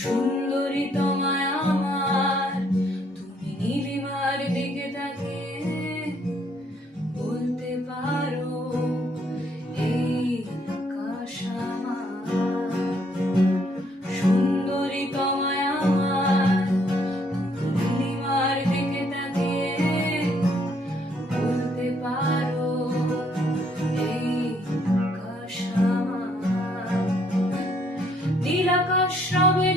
সুন্দরী তোমায় আমার, তুমি নীলিমার দিকে তাকিয়ে বলতে পারো এই আকাশ আমার। সুন্দরী তোমায় আমার, তুমি নীলিমার দিকে তাকিয়ে বলতে পারো এই আকাশ আমার। নীল আকাশ সবে